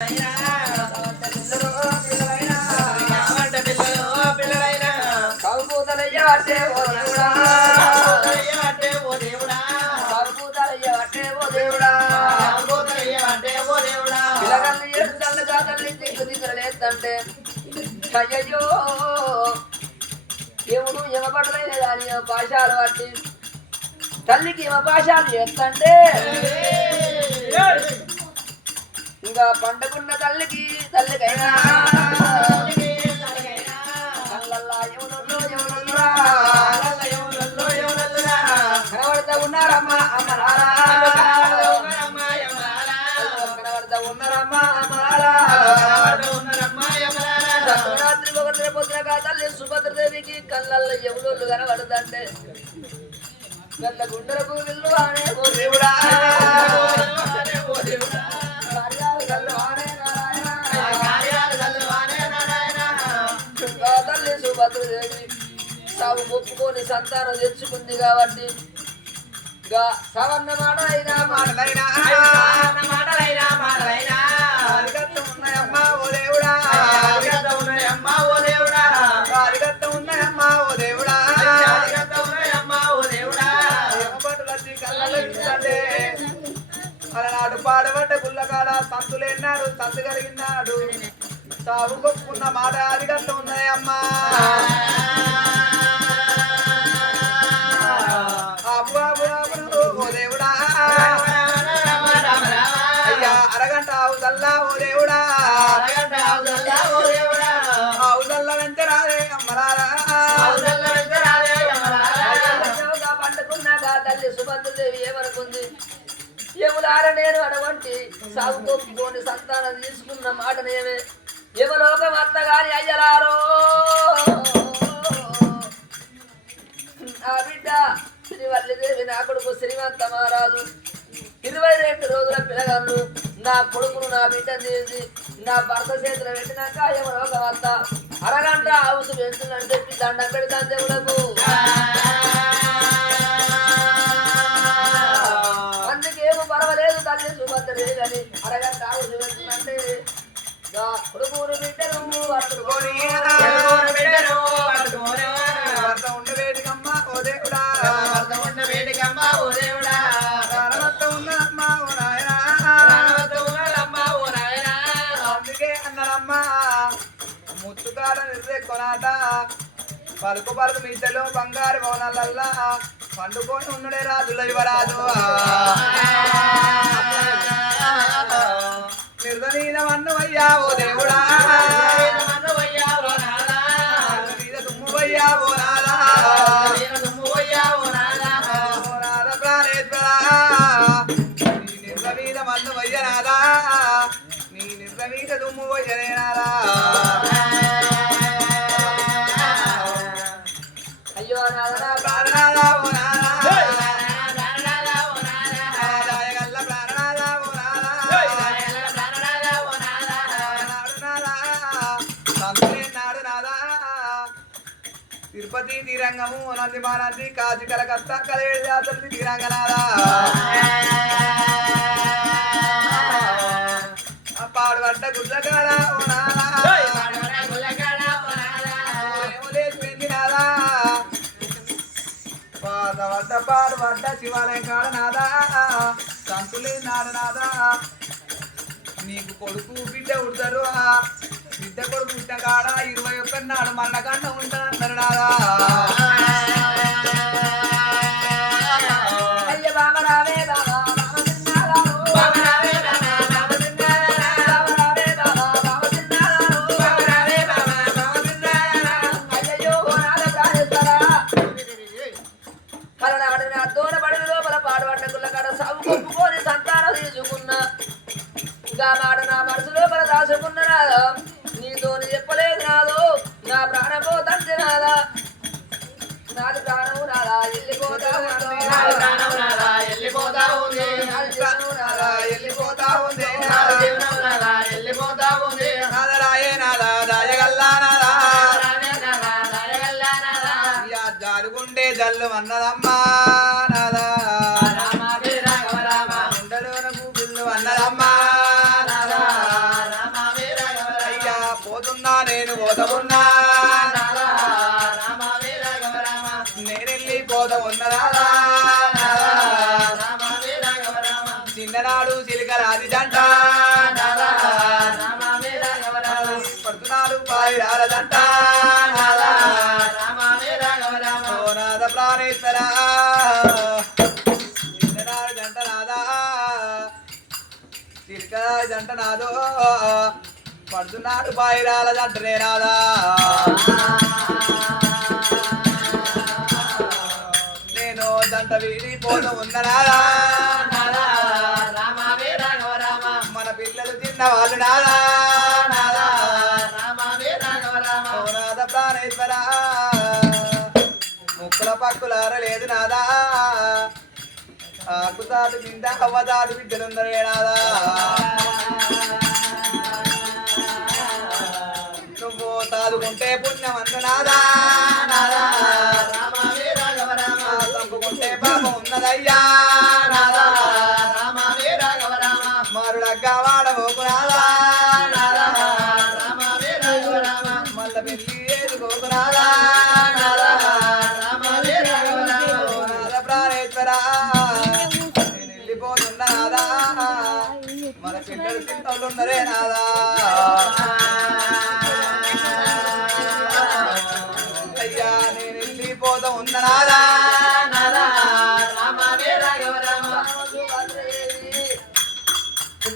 అయ్యో దేవుడు యమపడలైన దాని పాశాలు పట్టి తల్లికి యమపాశాలు చేస్తంటే ఇంకా పండుకున్న తల్లికైనా కనబడతా ఉన్నారమ్మా అమ్మలారా కనబడతా ఉన్నారమ్మా అమ్మలారా రాత్రి ఒకటి పొద్దునగా తల్లి సుభద్రదేవికి కళ్ళల్లో ఎవడోళ్ళు కనబడదంటే కళ్ళ గుండెలకు విల్లు ఆనే ఓ దేవుడా తల్లి సుభద్రదేవి సాగు ఒప్పుకొని సంతానం తెచ్చుకుంది కాబట్టి సవన్న మాటలైనా ఉన్నాయమ్మా ఓ దేవుడా ఉన్నాయమ్మా ఓ దేవుడా ఉన్నాయమ్మా ఓ దేవుడా అలనాడు పాడబడ్డ గుల్లకాడ సంతులేనాడు సంతు కలిగినాడు సాగు కొప్పుకున్న మాట అదిగట్ట ఉన్నాయమ్మా ఓ దేవుడా అయ్యా అరగంట అవుదల్లా ఓ దేవుడా అవుదల్ల వెంట రాదే అమ్మరారా పండుకున్నాక తల్లి సుభద్రదేవి ఏమనుకుంది యములార నేను అడవంటి సాగు కొప్పుకొని సంతానం తీసుకున్న మాటనేమే యమలోకం అత్తగాని అయ్యలారో ఆ బిడ్డ శ్రీవల్లిదేవి నా కొడుకు శ్రీమంత మహారాజు 22 రోజుల పిల్లగాళ్ళు నా కొడుకును నా బిడ్డ చేసి నా భర్త చేతులు పెట్టినాక యమలోకం అత్త అరగంట హౌస్ పెంచునని చెప్పి దండం పెడతాను దేవులకు అందుకేమో పర్వాలేదు తల్లి సుభద్రదేవి అని అరగంట హౌస్ పెంచునంటే కొడుకును బిడ్డను పట్టుకొని ఉండవేటికమ్మా ఓ దేవుడా ఉండవేటికమ్మా ఓ దేవుడా ఉన్నమ్మా ఓ నాయనా ఓ నాయనా అందుకే అన్నారమ్మా ముత్తుకాల నిర్రెక్కొనాట పలుకు పలుకు మిద్దెలు బంగారు భవనాలల్లా పండుకొని ఉన్నడే రాజుల యువరాజు నిర్దనీనమన్నువయ్యా ఓ దేవుడా దుమ్మువయ్యా ఓ నాదా ప్రాణేశ్వరా నీ నిర్దనీన మన్నువయ్య నాదా నీ నిర్దనీన దుమ్మువయ్యనే నాదా అయ్యో నాదా ప్రాణనాదా ఓ నాదా తిరుపతి తీరంగము నంది మానంది కాజి కలకత్తా కలేడు జాతరది తీరంగనాదా పాడుబడ్డ గుడ్లకాడ ఓ నాదా నాదా పాడుబడ్డ శివాలయం కాడ నాదా సంతులే నాదా నీకు కొడుకు బిడ్డ ఉడతారు బిడ్డ కొడుకు పుట్టిన కాడ 21 నాడు మరణకంట ఉంటారు నాదా దూరపడి లోపల పాడుబడ్డ గుళ్ళకాడ సాగు కొప్పుకొని సంతానం తీసుకున్నా ఇంకా మాట నా మనసు లోపల దాచుకున్న నాదా నీతో చెప్పలేదు నాదో నా ప్రాణం పోతంటే నాదా నాది ప్రాణము నాదా వెళ్ళిపోతా ఉంది నాదరాయే నాదా దాయగల్లా నాదా జాలుగుండే జల్లు అన్నదమ్మా నాదా ఉండలోనకు బిల్లు అన్నదమ్మా నాదా నేను పోత ఉన్నా నేనెళ్ళి పోత ఉన్నదా చిన్ననాడు చిలికరాది జంట పడుతున్నాడు పాయిరాల జంట నాద ప్రాణేశ్వరా చిన్ననాడు జంట నాదా చిలికరాది జంట నాదో పడుతున్నాడు పాయిరాల జంటనే నాదా నేను జంట వీడిపోత ఉన్ననాదా మన పిల్లలు చిన్న వాళ్ళు నాదా నాద ప్రాణేశ్వర ముక్కుల పక్కులార లేదు నాదా ఆకుతాటు నింద అవ్వదాటు బిడ్డలుందరే నాదా నువ్వు తాదుకుంటే పుణ్యం అందు నాదా తప్పుకుంటే పాపం ఉన్నదయ్యా నాదా మారుడగ్గా వాడబోకు నాదా మల్ల పెళ్లి ఏదుకోకు నాదా ప్రాణేశ్వర నేను వెళ్ళిపోతున్నా నాదా మన పిల్లలు తింటున్నరే నాదా అయ్యా నేను వెళ్ళిపోతా ఉన్నా నాదా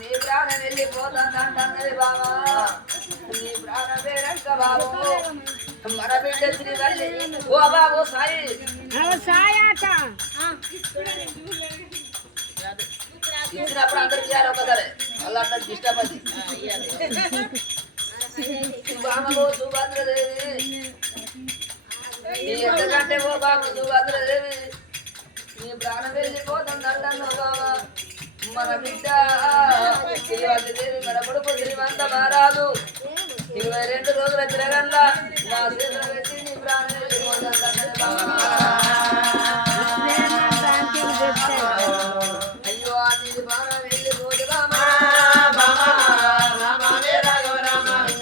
నీ ప్రాణం వెళ్ళిపోతుందంటే బాబా నీ ప్రాణం వేరంక బాబు మన బిడ్డ శ్రీవల్లి ఓ బాబు సాయి ఇచ్చినప్పుడు అందరికి ఇవ్వాలి ఒకసారి మళ్ళీ అందరికి డిస్టర్బ్ అది బాబు సుభద్రదేవి నీ ఎంతకంటే ఓ బాబు సుభద్రదేవి నీ ప్రాణం వెళ్ళిపోతుందంటాను బాబా మన బిడ్డ శ్రీవల్లిదేవి మన కొడుకు శ్రీమంత మహారాజు 22 రోజుల తిరగల్లా నా చేతులు పెట్టి నీ ప్రాణం వెళ్ళిపోతుందంటే బాబా అయ్యో నీది ప్రాణం వెళ్ళిపోదు బామా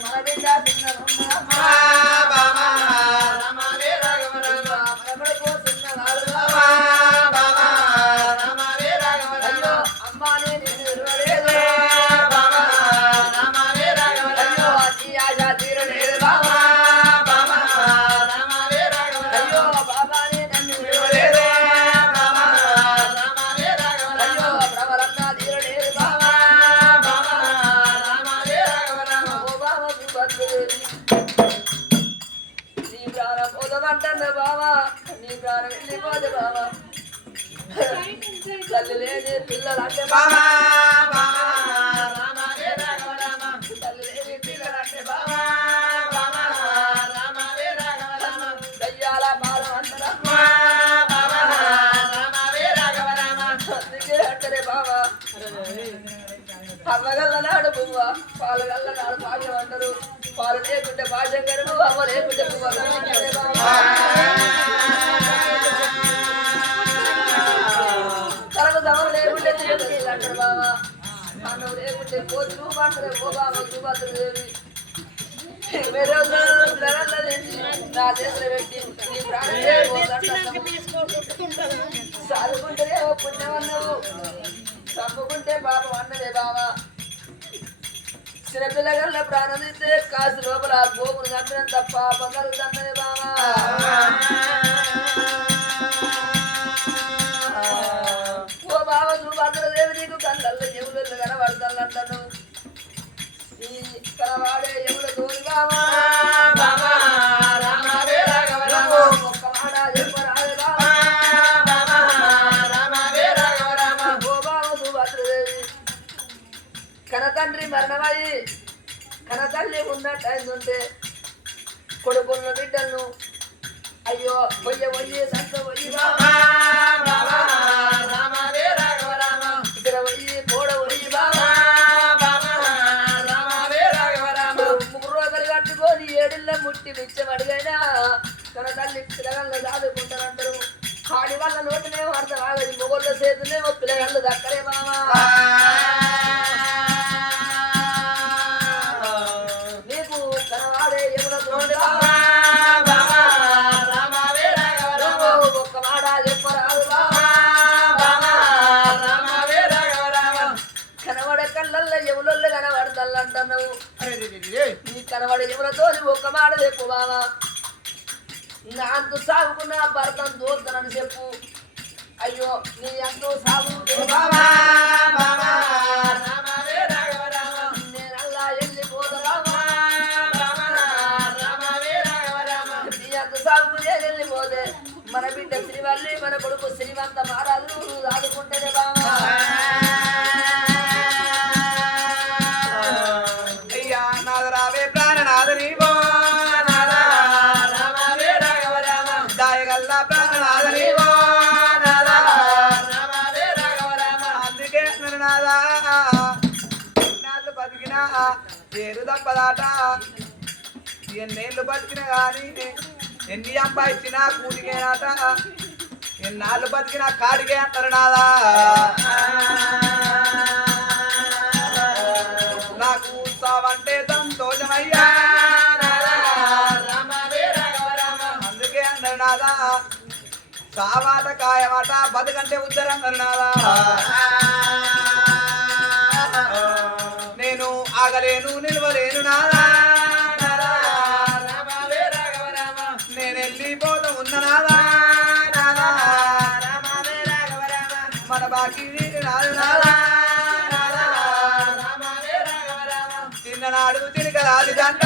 మన బిడ్డ బావా నీ ప్రాణం వెళ్ళిపోదు బావా తల్లి లేని పిల్లలు అంటే బావా తల్లి లేని పిల్లలు అంటే బావా దయ్యాల బాలం అంటారా అందుకే అంటారే బావా అమ్మగల్ల నాడు పువ్వ పాలగల్ల నాడు భాగ్యం అంటారు పాలు లేకుంటే భాగ్యం కరుడు అమ్మ లేకుంటే పువ్వ కరకు దమలు లేకుంటే అంటారు బావా అన్నం లేకుంటే పోతు రూప అంటారే ఓ బాబా సుభద్రదేవి నా చేతులు పెట్టి నీ ప్రాణం చదువుకుంటే పుణ్యం అన్నావు తప్పుకుంటే పాపం అన్నదే బావా చిన్నపిల్లగల్ల ప్రాణం ఇస్తే కాసు లోపల గోపును చంపినంత పాపం కలుగుతున్నదే బావా ఓ బావ సుభద్రదేవి నీకు కళ్ళల్లో ఎములు కనబడతాను ఈ కనవాడే ఎముల తోలి బావా ఒక్క మాట చెప్పరాదే బావా కనతండ్రి మరణమయ్యి కనతల్లి ఉన్నట్టయిందంటే కొడుకున్న బిడ్డలను అయ్యో పొయ్యి సంత పొయ్యి ఇక్కడ పొయ్యి కోడ పొయ్యి బాబా 3 రోజులు కట్టుకొని 7 ముట్టి మిచ్చం అడిగైనా కనతల్లి పిల్లగల్లో దాదుకుంటారంటారు ఆడి వాళ్ళ నోటినేమో అర్థం ఆగదు మొగోళ్ళ చేతులేమో పిల్లగళ్ళు దక్కరే బామా నీకు కనవాడే నీ కనబడి ఎవరితో ఒక్క మాట చెప్పు బావా నా అంత సాగుకున్న భర్తను దోస్తానని చెప్పు అయ్యో నీ ఎంతో సాగు నేనల్లా వెళ్ళిపోతావా నీ అంత సాగు నేను వెళ్ళిపోతే మన బిడ్డ శ్రీవల్లి మన కొడుకు శ్రీమంత మహారాజు ఆదుకుంటేనే బావా అయ్యా నాదరావే ప్రాణనాథని దాయగల్లా ప్రాణనాథని అందుకే నాదా ఎన్నాళ్ళు బతికినా పేరు తప్పదాట ఎన్నేళ్ళు బతికినా కానీ ఎన్ని అబ్బాయిచ్చినా కూటికేనాట ఎన్నాళ్ళు బతికినా కాడికే అంటారు నాదా నాకు సావంటే సంతోషమయ్యా అందుకే అన్నారు నాదా సావాత కాయమాట బతుకంటే ఉద్దరన్నారు నాదా నేను ఆగలేను నిలవలేను నాదా నేను వెళ్ళిపోతూ ఉన్న నాదా మన బాకీ నాదు నాదా చిన్ననాడు చిలకరాదు జంట